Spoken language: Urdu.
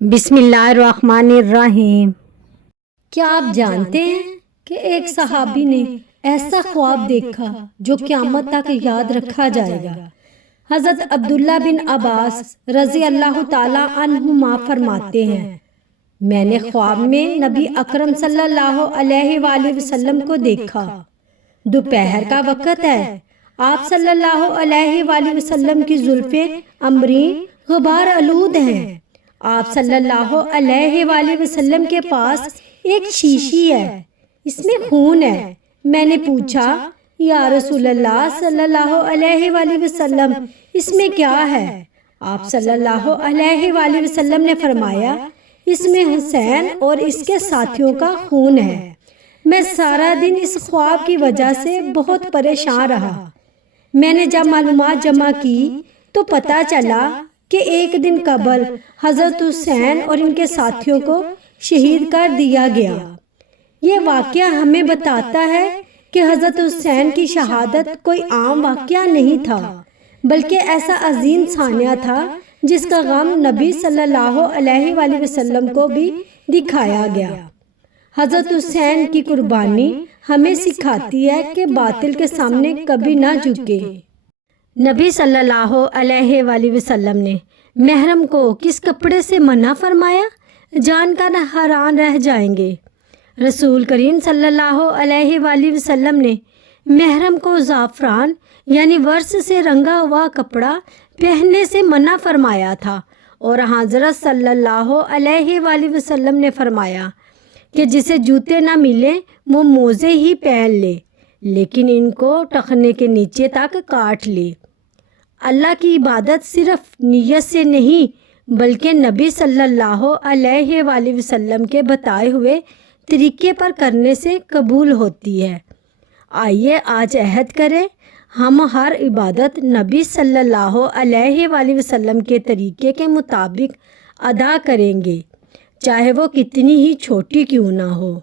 بسم اللہ الرحمن الرحیم۔ کیا آپ جانتے ہیں کہ ایک صحابی نے ایسا خواب دیکھا جو قیامت تک یاد رکھا جائے گا؟ حضرت عبداللہ بن عباس رضی اللہ تعالی عنہما فرماتے ہیں، میں نے خواب میں نبی اکرم صلی اللہ علیہ وآلہ وسلم کو دیکھا۔ دوپہر کا وقت ہے، آپ صلی اللہ علیہ وآلہ وسلم کی زلفیں عنبرین غبار آلود ہیں۔ آپ صلی اللہ علیہ وآلہ وسلم کے پاس ایک شیشی ہے، اس میں خون ہے۔ میں نے پوچھا، یا رسول اللہ صلی اللہ علیہ وآلہ وسلم، اس میں کیا ہے؟ آپ صلی اللہ علیہ وآلہ وسلم نے فرمایا، اس میں حسین اور اس کے ساتھیوں کا خون ہے۔ میں سارا دن اس خواب کی وجہ سے بہت پریشان رہا۔ میں نے جب معلومات جمع کی تو پتہ چلا کہ ایک دن قبل حضرت حسین اور ان کے ساتھیوں کو شہید کر دیا گیا۔ یہ واقعہ ہمیں بتاتا ہے کہ حضرت حسین کی شہادت کوئی عام واقعہ نہیں تھا، بلکہ ایسا عظیم سانحہ تھا جس کا غم نبی صلی اللہ علیہ وآلہ وسلم کو بھی دکھایا گیا۔ حضرت حسین کی قربانی ہمیں سکھاتی ہے کہ باطل کے سامنے کبھی نہ جھکے۔ نبی صلی اللہ علیہ وآلہ وسلم نے محرم کو کس کپڑے سے منع فرمایا؟ جان کر حیران رہ جائیں گے۔ رسول کریم صلی اللہ علیہ وآلہ وسلم نے محرم کو زعفران یعنی ورس سے رنگا ہوا کپڑا پہننے سے منع فرمایا تھا، اور حضرت صلی اللہ علیہ وآلہ وسلم نے فرمایا کہ جسے جوتے نہ ملیں وہ موزے ہی پہن لے، لیکن ان کو ٹخنے کے نیچے تک کاٹ لے۔ اللہ کی عبادت صرف نیت سے نہیں بلکہ نبی صلی اللہ علیہ وآلہ وسلم کے بتائے ہوئے طریقے پر کرنے سے قبول ہوتی ہے۔ آئیے آج عہد کریں، ہم ہر عبادت نبی صلی اللہ علیہ وآلہ وسلم کے طریقے کے مطابق ادا کریں گے، چاہے وہ کتنی ہی چھوٹی کیوں نہ ہو۔